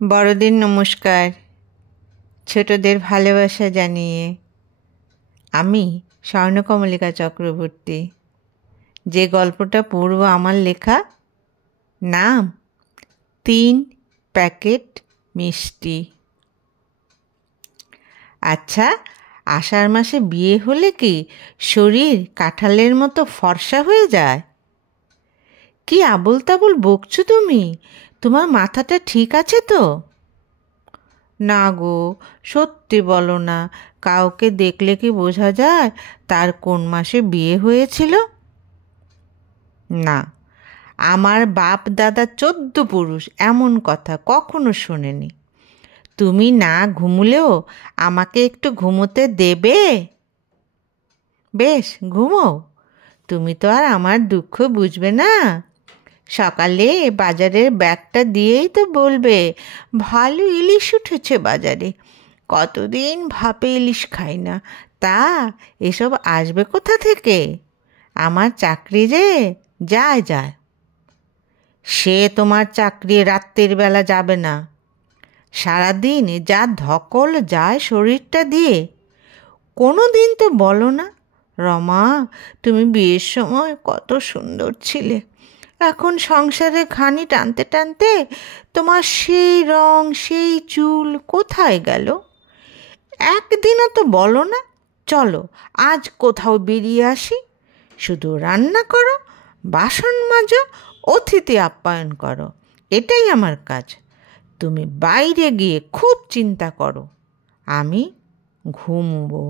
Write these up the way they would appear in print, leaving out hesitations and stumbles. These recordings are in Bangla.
বড়দের নমস্কার। ছোটদের ভালোবাসা জানিয়ে আমি স্বর্ণকমলিকা চক্রবর্তী যে গল্পটা পড়ব আমার লেখা, নাম 3 প্যাকেট মিষ্টি। আচ্ছা, আষাঢ় মাসে বিয়ে হলে কি শরীর কাঁঠালের মতো ফর্সা হয়ে যায়? কি আবোল তাবোল বকছো তুমি? তোমার মাথাটা ঠিক আছে তো? না গো, সত্যি বলো না, কাউকে দেখলে কি বোঝা যায় তার কোন মাসে বিয়ে হয়েছিল? না, আমার বাপ দাদা 14 পুরুষ এমন কথা কখনো শোনেনি। তুমি না ঘুমুলেও আমাকে একটু ঘুমোতে দেবে? বেশ, ঘুমো। তুমি তো আর আমার দুঃখ বুঝবে না। সকালে বাজারের ব্যাগটা দিয়েই তো বলবে, ভালো ইলিশ উঠেছে বাজারে, কতদিন ভাপে ইলিশ খাই না, তা এসব আসবে কোথা থেকে? আমার চাকরি যে যায় যায়। সে তোমার চাকরি রাত্রির বেলা যাবে না, সারাদিন যা ধকল যায় শরীরটা দিয়ে। কোনো দিন তো বলো না, রমা, তুমি বিয়ের সময় কত সুন্দর ছিলে, এখন সংসারে ঘানি টানতে টানতে তোমার সেই রং সেই চুল কোথায় গেল? একদিনও তো বলো না, চলো আজ কোথাও বেরিয়ে আসি। শুধু রান্না করো, বাসন মাজো, অতিথি আপ্যায়ন করো, এটাই আমার কাজ। তুমি বাইরে গিয়ে খুব চিন্তা করো, আমি ঘুমবো।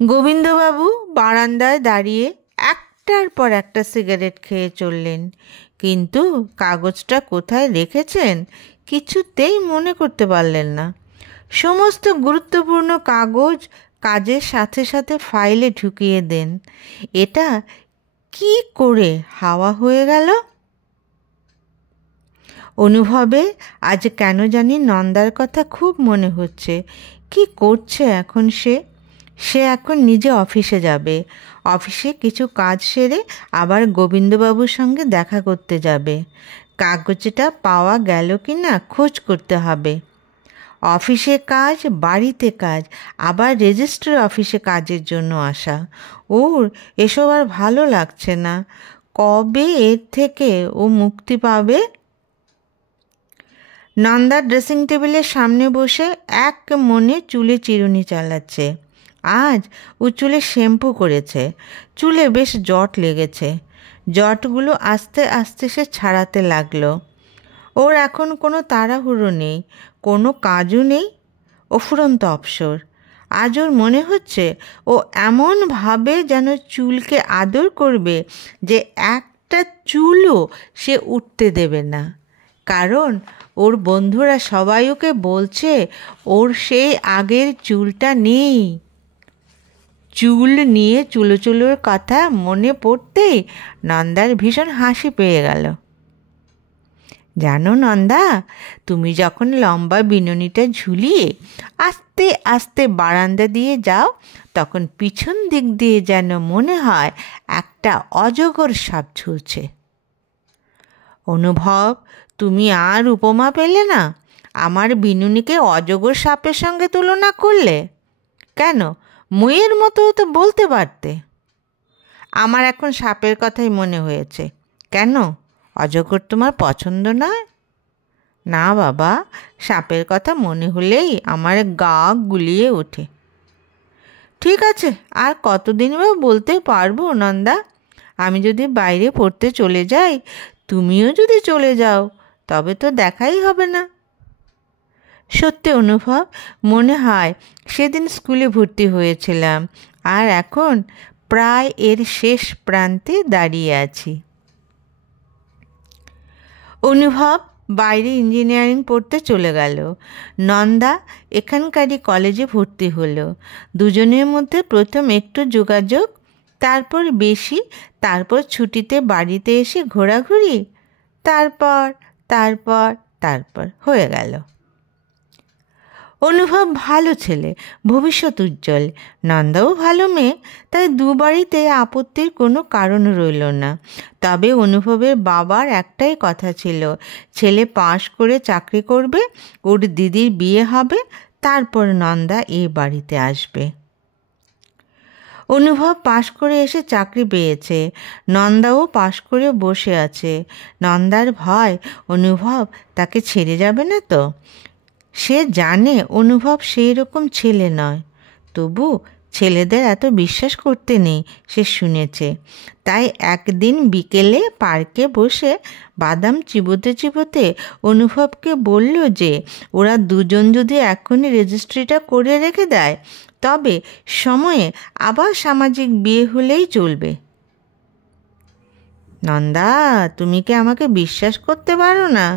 গোবিন্দবাবু বারান্দায় দাঁড়িয়ে একটার পর একটা সিগারেট খেয়ে চললেন, কিন্তু কাগজটা কোথায় রেখেছেন কিছুতেই মনে করতে পারলেন না। সমস্ত গুরুত্বপূর্ণ কাগজ কাজের সাথে সাথে ফাইলে ঢুকিয়ে দেন। এটা কি করে হাওয়া হয়ে গেল? অনুভবে আজ কেন জানি নন্দার কথা খুব মনে হচ্ছে। কি করছে এখন সে? সে এখন নিজে অফিসে যাবে, অফিসে কিছু কাজ সেরে আবার গোবিন্দবাবুর সঙ্গে দেখা করতে যাবে। কাগজটা পাওয়া গেল কি না খোঁজ করতে হবে। অফিসে কাজ, বাড়িতে কাজ, আবার রেজিস্ট্রি অফিসে কাজের জন্য আসা, ওর এসব আর ভালো লাগছে না। কবে এর থেকে ও মুক্তি পাবে? নন্দা ড্রেসিং টেবিলের সামনে বসে এক মনে চুলে চিরুনি চালাচ্ছে। আজ ও চুলে শ্যাম্পু করেছে, চুলে বেশ জট লেগেছে। জটগুলো আস্তে আস্তে সে ছাড়াতে লাগলো। ওর এখন কোনো তাড়াহুড়ো নেই, কোনো কাজও নেই, অফুরন্ত অবসর। আজ ওর মনে হচ্ছে ও এমনভাবে যেন চুলকে আদর করবে যে একটা চুলও সে উঠতে দেবে না। কারণ ওর বন্ধুরা সবাই ওকে বলছে ওর সেই আগের চুলটা নেই। চুল নিয়ে চুলোচুলোর কথা মনে পড়তেই নন্দার ভীষণ হাসি পেয়ে গেল। জানো নন্দা, তুমি যখন লম্বা বিনুনিটা ঝুলিয়ে আস্তে আস্তে বারান্দা দিয়ে যাও, তখন পিছন দিক দিয়ে যেন মনে হয় একটা অজগর সাপ ঝুলছে। অনুভব, তুমি আর উপমা পেলে না? আমার বিনুনিকে অজগর সাপের সঙ্গে তুলনা করলে কেন? মুয়ের মতো তো বলতে পারতে। আমার এখন সাপের কথাই মনে হয়েছে। কেন, অজগর তোমার পছন্দ নয়? না বাবা, সাপের কথা মনে হলেই আমার গা গুলিয়ে ওঠে। ঠিক আছে, আর কতদিন বা বলতে পারবো নন্দা? আমি যদি বাইরে পড়তে চলে যাই, তুমিও যদি চলে যাও, তবে তো দেখাই হবে না। সত্যি অনুভব, মনে হয় সেদিন স্কুলে ভর্তি হয়েছিলাম, আর এখন প্রায় এর শেষ প্রান্তে দাঁড়িয়ে আছি। অনুভব বাইরে ইঞ্জিনিয়ারিং পড়তে চলে গেল। নন্দা এখানকারই কলেজে ভর্তি হলো। দুজনের মধ্যে প্রথম একটু যোগাযোগ, তারপর বেশি, তারপর ছুটিতে বাড়িতে এসে ঘোরাঘুরি, তারপর তারপর তারপর হয়ে গেল। অনুভব ভালো ছেলে, ভবিষ্যৎ উজ্জ্বল। নন্দাও ভালো মেয়ে, তাই দুবাড়িতে আপত্তির কোনো কারণ রইল না। তবে অনুভবের বাবার একটাই কথা ছিল, ছেলে পাশ করে চাকরি করবে, ওর দিদির বিয়ে হবে, তারপর নন্দা এ বাড়িতে আসবে। অনুভব পাশ করে এসে চাকরি পেয়েছে, নন্দাও পাশ করে বসে আছে। নন্দার ভয় অনুভব তাকে ছেড়ে যাবে না তো। সে জানে অনুভব সেই রকম ছেলে নয়, তবু ছেলেদের এত বিশ্বাস করতে নেই সে শুনেছে। তাই একদিন বিকেলে পার্কে বসে বাদাম চিবোতে চিবোতে অনুভবকে বলল যে ওরা দুজন যদি এখনই রেজিস্ট্রিটা করে রেখে দেয়, তবে সময়ে আবার সামাজিক বিয়ে হলেই চলবে। নন্দা, তুমি কি আমাকে বিশ্বাস করতে পারো না?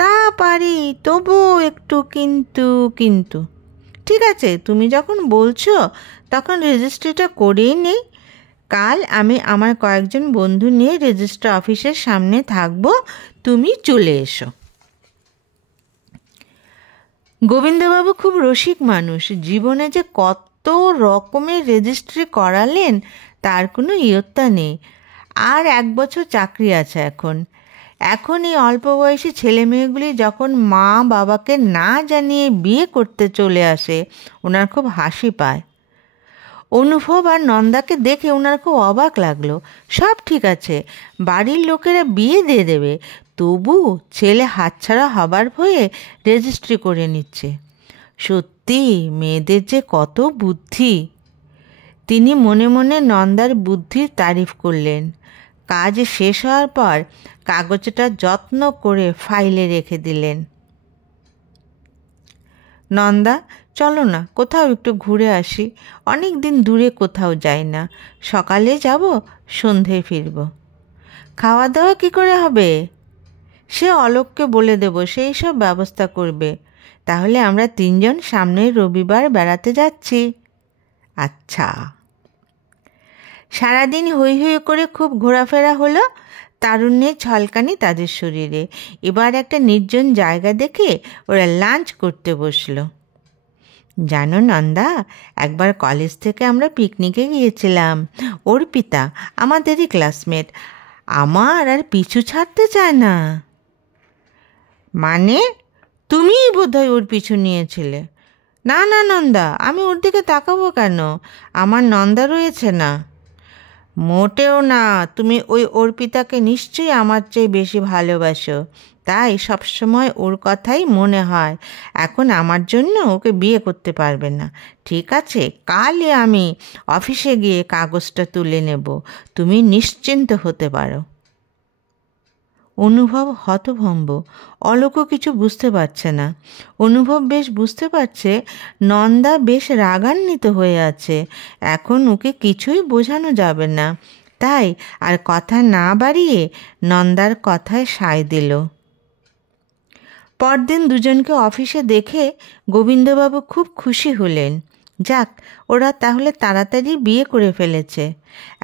তা পারি, তবুও একটু কিন্তু কিন্তু। ঠিক আছে, তুমি যখন বলছো তখন রেজিস্ট্রিটা করেই নেই। কাল আমি আমার কয়েকজন বন্ধু নিয়ে রেজিস্ট্রি অফিসের সামনে থাকবো, তুমি চলে এসো। গোবিন্দবাবু খুব রসিক মানুষ, জীবনে যে কত রকমের রেজিস্ট্রি করালেন তার কোনো ইয়ত্তা নেই। আর 1 বছর চাকরি আছে এখন এই অল্প বয়সী ছেলেমেয়েগুলি যখন মা বাবাকে না জানিয়ে বিয়ে করতে চলে আসে, ওনার খুব হাসি পায়। অনুভব আর নন্দাকে দেখে ওনার খুব অবাক লাগলো। সব ঠিক আছে, বাড়ির লোকেরা বিয়ে দিয়ে দেবে, তবু ছেলে হাতছাড়া হবার ভয়ে রেজিস্ট্রি করে নিচ্ছে। সত্যি মেয়েদের যে কত বুদ্ধি। তিনি মনে মনে নন্দার বুদ্ধির তারিফ করলেন। কাজ শেষ হওয়ার পর কাগজটা যত্ন করে ফাইলে রেখে দিলেন। নন্দা, চলো না কোথাও একটু ঘুরে আসি, অনেক দিন দূরে কোথাও যাই না। সকালে যাব, সন্ধ্যায় ফিরব। খাওয়া দাওয়া কী করে হবে? সে অলোককে বলে দেব, সেই সব ব্যবস্থা করবে। তাহলে আমরা 3 জন সামনের রবিবার বেড়াতে যাচ্ছি। আচ্ছা। সারাদিন হৈ হৈ করে খুব ঘোরাফেরা হলো, তারুণ্যের ঝলকানি তাদের শরীরে। এবার একটা নির্জন জায়গা দেখে ওরা লাঞ্চ করতে বসলো। জানো নন্দা, একবার কলেজ থেকে আমরা পিকনিকে গিয়েছিলাম। অর্পিতা, আমাদেরই ক্লাসমেট, আমার আর পিছু ছাড়তে চায় না। মানে? তুমিই বোধহয় ওর পিছু নিয়েছিলে। না না নন্দা, আমি ওর দিকে তাকাবো কেন? আমার নন্দা রয়েছে না। মোটেও না, তুমি ওই অর্পিতাকে নিশ্চয়ই আমার চেয়ে বেশি ভালোবাসো, তাই সবসময় ওর কথাই মনে হয়। এখন আমার জন্য ওকে বিয়ে করতে পারবে না। ঠিক আছে, কালই আমি অফিসে গিয়ে কাগজটা তুলে নেব, তুমি নিশ্চিন্ত হতে পারো। অনুভব হতভম্ব, অলোকও কিছু বুঝতে পারছে না। অনুভব বেশ বুঝতে পারছে নন্দা বেশ রাগান্বিত হয়ে আছে, এখন ওকে কিছুই বোঝানো যাবে না। তাই আর কথা না বাড়িয়ে নন্দার কথায় সায় দিল। পরদিন দুজনকে অফিসে দেখে গোবিন্দবাবু খুব খুশি হলেন। যাক, ওরা তাহলে তাড়াতাড়ি বিয়ে করে ফেলেছে।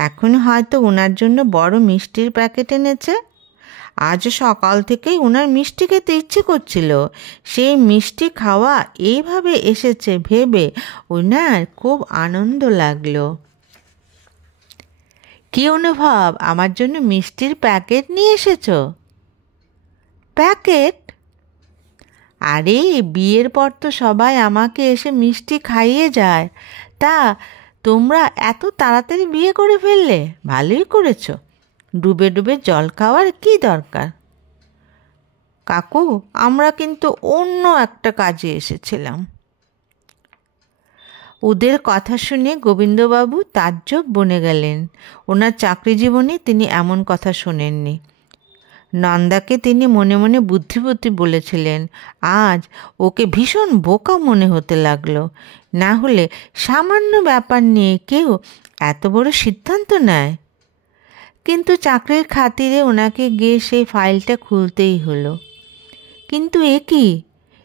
এখন হয়তো ওনার জন্য বড় মিষ্টির প্যাকেট এনেছে। আজ সকাল থেকেই ওনার মিষ্টি খেতে ইচ্ছে করছিল। সেই মিষ্টি খাওয়া এইভাবে এসেছে ভেবে ওনার খুব আনন্দ লাগলো। কি অনুভব, আমার জন্য মিষ্টির প্যাকেট নিয়ে এসেছো? প্যাকেট? আরে, বিয়ের পর তো সবাই আমাকে এসে মিষ্টি খাইয়ে যায়, তা তোমরা এত তাড়াতাড়ি বিয়ে করে ফেললে। ভালোই করেছো, ডুবে ডুবে জল খাওয়ার কী দরকার? কাকু, আমরা কিন্তু অন্য একটা কাজে এসেছিলাম। ওদের কথা শুনে গোবিন্দবাবু তাজ্জব বনে গেলেন। ওনার চাকরি জীবনে তিনি এমন কথা শোনেননি। নন্দাকে তিনি মনে মনে বুদ্ধিবতী বলেছিলেন, আজ ওকে ভীষণ বোকা মনে হতে লাগলো। না হলে সামান্য ব্যাপার নিয়ে কেউ এত বড় সিদ্ধান্ত নেয়। কিন্তু চাকরির খাতিরে ওনাকে গিয়ে সেই ফাইলটা খুলতেই হলো। কিন্তু এ কি,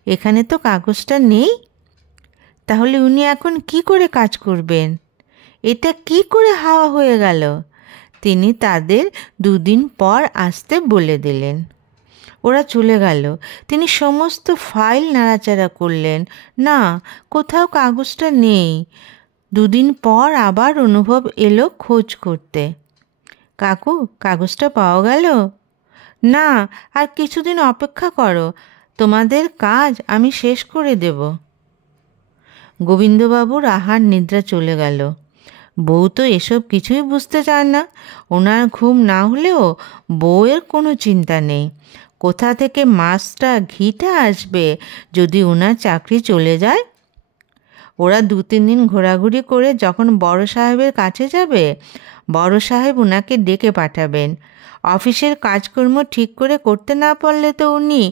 এখানে তো কাগজটা নেই। তাহলে উনি এখন কি করে কাজ করবেন? এটা কি করে হাওয়া হয়ে গেল? তিনি তাদের 2 দিন পর আসতে বলে দিলেন। ওরা চলে গেল। তিনি সমস্ত ফাইল নাড়াচাড়া করলেন, না, কোথাও কাগজটা নেই। দুদিন পর আবার অনুভব এলো খোঁজ করতে। কাকু, কাগজটা পাওয়া গেল? না, আর কিছুদিন অপেক্ষা করো, তোমাদের কাজ আমি শেষ করে দেব। গোবিন্দবাবুর আহার নিদ্রা চলে গেল। বউ তো এসব কিছুই বুঝতে চায় না। ওনার ঘুম না হলেও বউয়ের কোনো চিন্তা নেই। কোথা থেকে মাছটা ঘিটা আসবে যদি ওনার চাকরি চলে যায়? ওরা 2-3 দিন ঘোরাঘুরি করে যখন বড় সাহেবের কাছে যাবে, বড় সাহেব ওনাকে ডেকে পাঠাবেন। অফিসের কাজকর্ম ঠিক করে করতে না পারলে তো উনি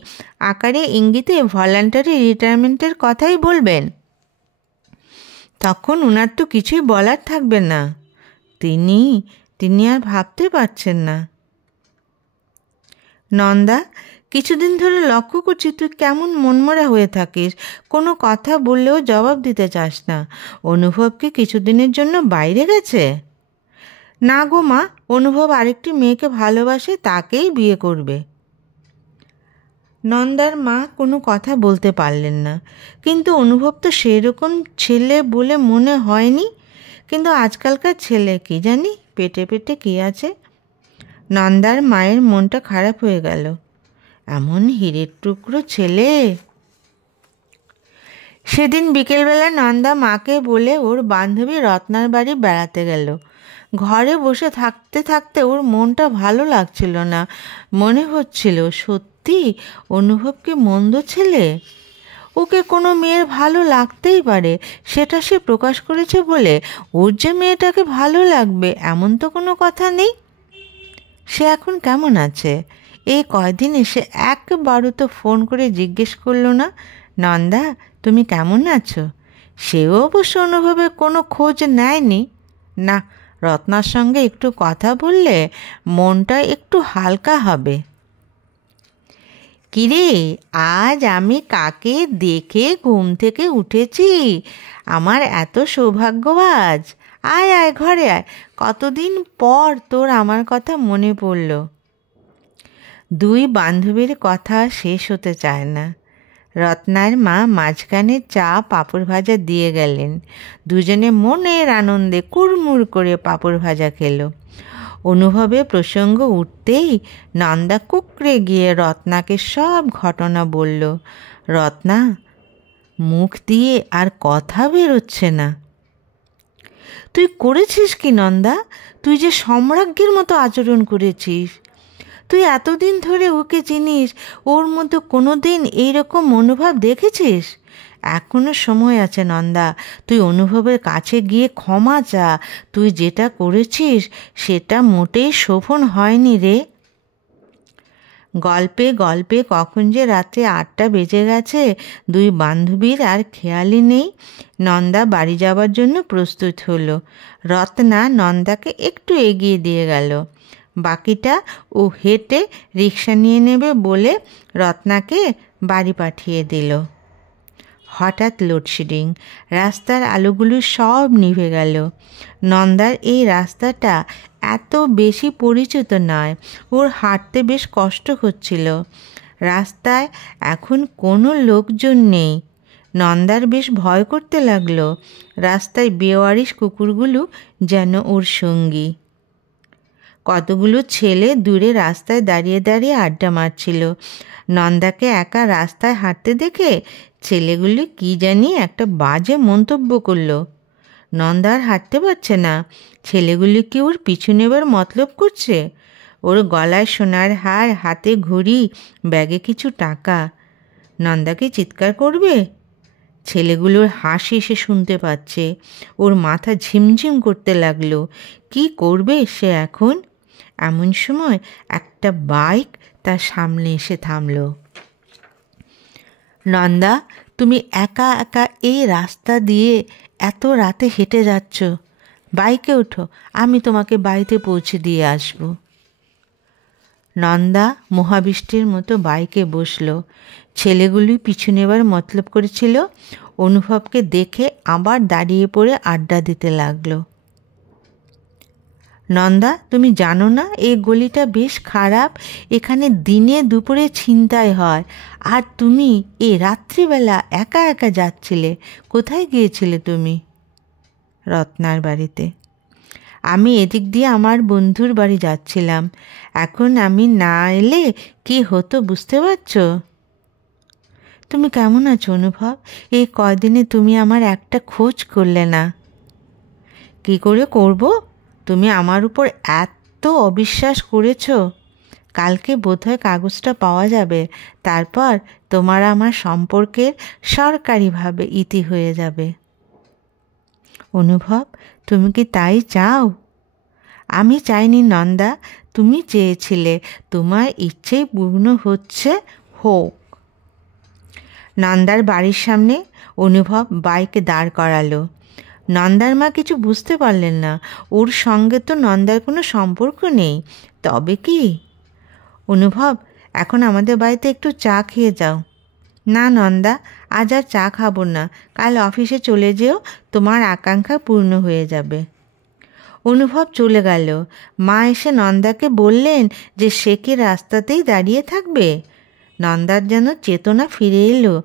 আকারে ইঙ্গিতে ভলান্টারি রিটায়ারমেন্টের কথাই বলবেন। তখন ওনার তো কিছুই বলার থাকবে না। তিনি আর ভাবতে পারছেন না। নন্দা, কিছুদিন ধরে লক্ষ্য করছি তুই কেমন মনমরা হয়ে থাকিস। কোনো কথা বললেও জবাব দিতে চাস না। অনুভব কি কিছুদিনের জন্য বাইরে গেছে? না গো মা, অনুভব আরেকটি মেয়েকে ভালোবাসে, তাকেই বিয়ে করবে। নন্দার মা কোনো কথা বলতে পারলেন না। কিন্তু অনুভব তো সেরকম ছেলে বলে মনে হয়নি। কিন্তু আজকালকার ছেলে কি জানি পেটে পেটে কী আছে। নন্দার মায়ের মনটা খারাপ হয়ে গেল। এমন হীরের টুকরো ছেলে। সেদিন বিকেলবেলা নন্দা মাকে বলে ওর বান্ধবী রত্নার বাড়ি বেড়াতে গেল। ঘরে বসে থাকতে থাকতে ওর মনটা ভালো লাগছিল না। মনে হচ্ছিল সত্যি অনুভব কি মন্দ ছেলে? ওকে কোনো মেয়ের ভালো লাগতেই পারে, সেটা সে প্রকাশ করেছে বলে ওর যে মেয়েটাকে ভালো লাগবে এমন তো কোনো কথা নেই। সে এখন কেমন আছে? এই কয়দিন এসে একবারও তো ফোন করে জিজ্ঞেস করলো না, নন্দা তুমি কেমন আছো? সেও অবশ্য অনুভবের কোনো খোঁজ নেয়নি। না, রত্নার সঙ্গে একটু কথা বললে মনটা একটু হালকা হবে। কিরে, আজ আমি কাকে দেখে ঘুম থেকে উঠেছি? আমার এত সৌভাগ্য আজ। আয় আয়, ঘরে আয়, কতদিন পর তোর আমার কথা মনে পড়ল। দুই বান্ধবীর কথা শেষ হতে চায় না। রত্নার মা মাঝখানে চা পাঁপড় ভাজা দিয়ে গেলেন। দুজনে মনের আনন্দে কুড়মুড় করে পাঁপড় ভাজা খেলো। অনুভবে প্রসঙ্গ উঠতেই নন্দা কুকড়ে গিয়ে রত্নাকে সব ঘটনা বলল। রত্না মুখ দিয়ে আর কথা বেরোচ্ছে না। তুই করেছিস কি নন্দা? তুই যে সম্রাজ্ঞীর মতো আচরণ করেছিস। তুই এতদিন ধরে ওকে চিনিস, ওর মধ্যে কোনো দিন এইরকম মনোভাব দেখেছিস? এখনও সময় আছে নন্দা, তুই অনুভবের কাছে গিয়ে ক্ষমা চা। তুই যেটা করেছিস সেটা মোটেই শোভন হয়নি রে। গল্পে গল্পে কখন যে রাত্রে 8টা বেজে গেছে দুই বান্ধবীর আর খেয়ালই নেই। নন্দা বাড়ি যাওয়ার জন্য প্রস্তুত হলো। রত্না নন্দাকে একটু এগিয়ে দিয়ে গেল। বাকিটা ও হেঁটে রিক্সা নিয়ে নেবে বলে রত্নাকে বাড়ি পাঠিয়ে দিল। হঠাৎ লোডশেডিং। রাস্তার আলোগুলো সব নিভে গেল। নন্দার এই রাস্তাটা এত বেশি পরিচিত নয়। ওর হাঁটতে বেশ কষ্ট হচ্ছিল। রাস্তায় এখন কোনো লোকজন নেই। নন্দার বেশ ভয় করতে লাগলো। রাস্তায় বেওয়ারিশ কুকুরগুলো যেন ওর সঙ্গী। কতগুলো ছেলে দূরে রাস্তায় দাঁড়িয়ে দাঁড়িয়ে আড্ডা মারছিল। নন্দাকে একা রাস্তায় হাঁটতে দেখে ছেলেগুলি কি জানি একটা বাজে মন্তব্য করলো। নন্দা আর হাঁটতে পারছে না। ছেলেগুলি কি ওর পিছু নেবার মতলব করছে? ওর গলায় সোনার হার, হাতে ঘড়ি, ব্যাগে কিছু টাকা। নন্দাকে চিৎকার করবে? ছেলেগুলোর হাসি সে শুনতে পাচ্ছে। ওর মাথা ঝিমঝিম করতে লাগলো। কি করবে সে এখন? এমন সময় একটা বাইক তার সামনে এসে থামল। নন্দা, তুমি একা একা এই রাস্তা দিয়ে এত রাতে হেঁটে যাচ্ছ? বাইকে ওঠো, আমি তোমাকে বাড়িতে পৌঁছে দিয়ে আসব। নন্দা মহাবৃষ্টির মতো বাইকে বসল। ছেলেগুলি পিছু নেবার মতলব করেছিল। অনুভবকে দেখে আবার দাঁড়িয়ে পড়ে আড্ডা দিতে লাগলো। নন্দা, তুমি জানো না এই গলিটা বেশ খারাপ, এখানে দিনে দুপুরে ছিনতাই হয়। আর তুমি এই রাত্রিবেলা একা একা যাচ্ছিলে, কোথায় গিয়েছিলে তুমি? রত্নার বাড়িতে। আমি এদিক দিয়ে আমার বন্ধুর বাড়ি যাচ্ছিলাম। এখন আমি না এলে কি হতো বুঝতে পারছো? তুমি কেমন আছো অনুভব? এই কয়দিনে তুমি আমার একটা খোঁজ করলে না। কি করে করব? তুমি আমার উপর এত অবিশ্বাস করেছো। কালকে বোধহয় কাগজটা পাওয়া যাবে, তারপর তোমার আমার সম্পর্কের সরকারিভাবে ইতি হয়ে যাবে। অনুভব, তুমি কি তাই চাও? আমি চাইনি নন্দা, তুমি চেয়েছিলে, তোমার ইচ্ছেই পূর্ণ হচ্ছে, হোক। নন্দার বাড়ির সামনে অনুভব বাইক দাঁড় করালো। নন্দার মা কিছু বুঝতে পারলেন না, ওর সঙ্গে তো নন্দার কোনো সম্পর্ক নেই। তবে কি? অনুভব, এখন আমাদের বাড়িতে একটু চা খেয়ে যাও। না নন্দা, আজ আর চা খাবো না, কাল অফিসে চলে যেও, তোমার আকাঙ্ক্ষা পূর্ণ হয়ে যাবে। অনুভব চলে গেল। মা এসে নন্দাকে বললেন যে সে কি রাস্তাতেই দাঁড়িয়ে থাকবে? নন্দার যেন চেতনা ফিরে এলো।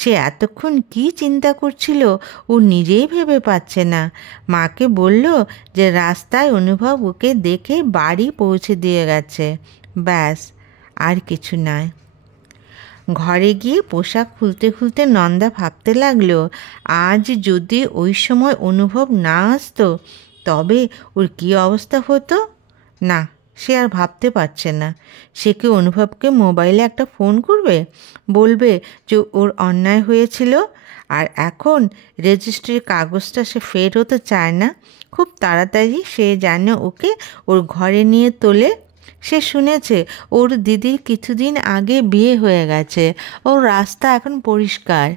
সে এতক্ষণ কি চিন্তা করছিল ও নিজেই ভেবে পাচ্ছে না। মাকে বলল যে রাস্তায় অনুভব ওকে দেখে বাড়ি পৌঁছে দিয়ে গেছে, ব্যাস, আর কিছু নয়। ঘরে গিয়ে পোশাক খুলতে খুলতে নন্দা ভাবতে লাগলো, আজ যদি ওই সময় অনুভব না আসতো তবে ওর কী অবস্থা হতো। না, সে আর ভাবতে পারছে না। সে কি অনুভবকে মোবাইলে একটা ফোন করবে, বলবে যে ওর অন্যায় হয়েছিল, আর এখন রেজিস্ট্রির কাগজটা সে ফের হতে চায় না, খুব তাড়াতাড়ি সে যেন ওকে ওর ঘরে নিয়ে তোলে। সে শুনেছে ওর দিদির কিছুদিন আগে বিয়ে হয়ে গেছে, ওর রাস্তা এখন পরিষ্কার।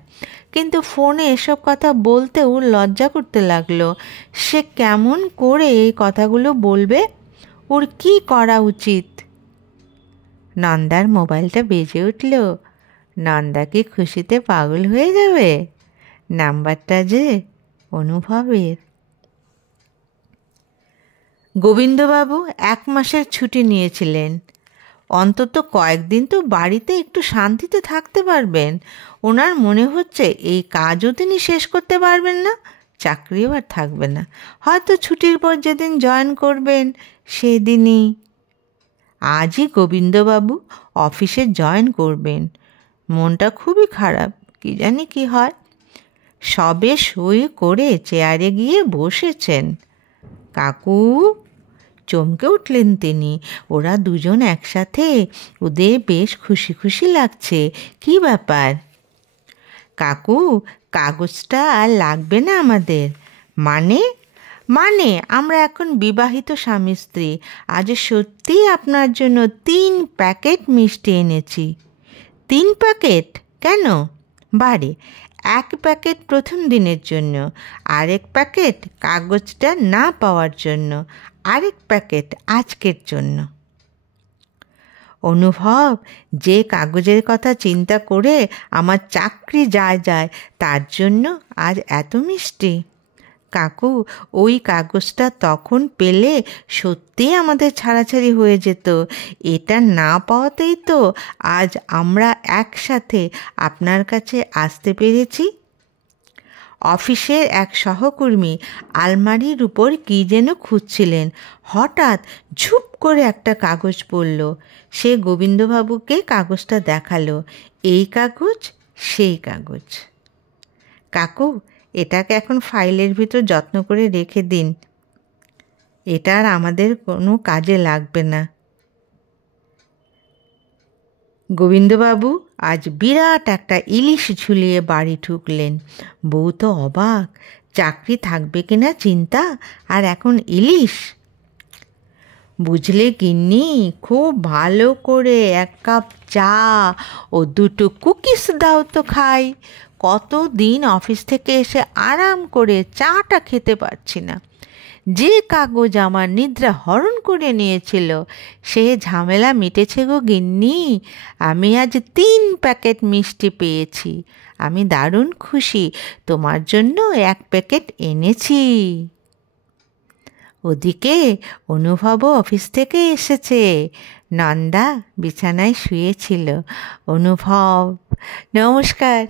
কিন্তু ফোনে এসব কথা বলতে ওর লজ্জা করতে লাগলো। সে কেমন করে এই কথাগুলো বলবে? ওর কি করা উচিত? নন্দার মোবাইলটা বেজে উঠল। নন্দা কি খুশিতে পাগল হয়ে যাবে? নাম্বারটা যে অনুভবের। গোবিন্দবাবু 1 মাসের ছুটি নিয়েছিলেন। অন্তত কয়েকদিন তো বাড়িতে একটু শান্তিতে থাকতে পারবেন। ওনার মনে হচ্ছে এই কাজও তিনি শেষ করতে পারবেন না, চাকরিও আর থাকবে না। হয়তো ছুটির পর যেদিন জয়েন করবেন সেদিনই। আজই গোবিন্দবাবু অফিসে জয়েন করবেন। মনটা খুবই খারাপ, কি জানি কি হয়। সবে সই করে চেয়ারে গিয়ে বসেছেন। কাকু, চমকে উঠলেন তিনি। ওরা দুজন একসাথে, ওদের বেশ খুশি খুশি লাগছে। কি ব্যাপার? কাকু, কাগজটা আর লাগবে না আমাদের। মানে? মানে আমরা এখন বিবাহিত স্বামী স্ত্রী। আজ সত্যিই আপনার জন্য 3 প্যাকেট মিষ্টি এনেছি। 3 প্যাকেট? কেন? বারে, 1 প্যাকেট প্রথম দিনের জন্য, আরেক প্যাকেট কাগজটা না পাওয়ার জন্য, আরেক প্যাকেট আজকের জন্য। অনুভব, যে কাগজের কথা চিন্তা করে আমার চাকরি যায় তার জন্য আজ এত মিষ্টি। কাকু, ওই কাগজটা তখন পেলে সত্যিই আমাদের ছাড়াছাড়ি হয়ে যেত। এটা না পাওয়াতেই তো আজ আমরা একসাথে আপনার কাছে আসতে পেরেছি। অফিসের এক সহকর্মী আলমারির উপর কী যেন খুঁজছিলেন। হঠাৎ ঝুপ করে একটা কাগজ পড়ল। সে গোবিন্দবাবুকে কাগজটা দেখালো। এই কাগজ, সেই কাগজ। কাকু, এটাকে এখন ফাইলের ভিতর যত্ন করে রেখে দিন। এটা আর আমাদের কোনো কাজে লাগবে না। গোবিন্দবাবু আজ বিরাট একটা ইলিশ ঝুলিয়ে বাড়ি ঢুকলেন। বউ তো অবাক, চাকরি থাকবে কিনা চিন্তা, আর এখন ইলিশ। বুঝলে গিন্নি, খুব ভালো করে 1 কাপ চা ও 2টো কুকিজ দাও তো খাই। কতদিন অফিস থেকে এসে আরাম করে চাটা খেতে পারছি না। যে কাগজ আমার নিদ্রা হরণ করে নিয়েছিল সে ঝামেলা মিটেছে গো গিন্নি। আমি আজ 3 প্যাকেট মিষ্টি পেয়েছি। আমি দারুণ খুশি। তোমার জন্য 1 প্যাকেট এনেছি। ওদিকে অনুভবও অফিস থেকে এসেছে। নন্দা বিছানায় শুয়েছিল। অনুভব, নমস্কার।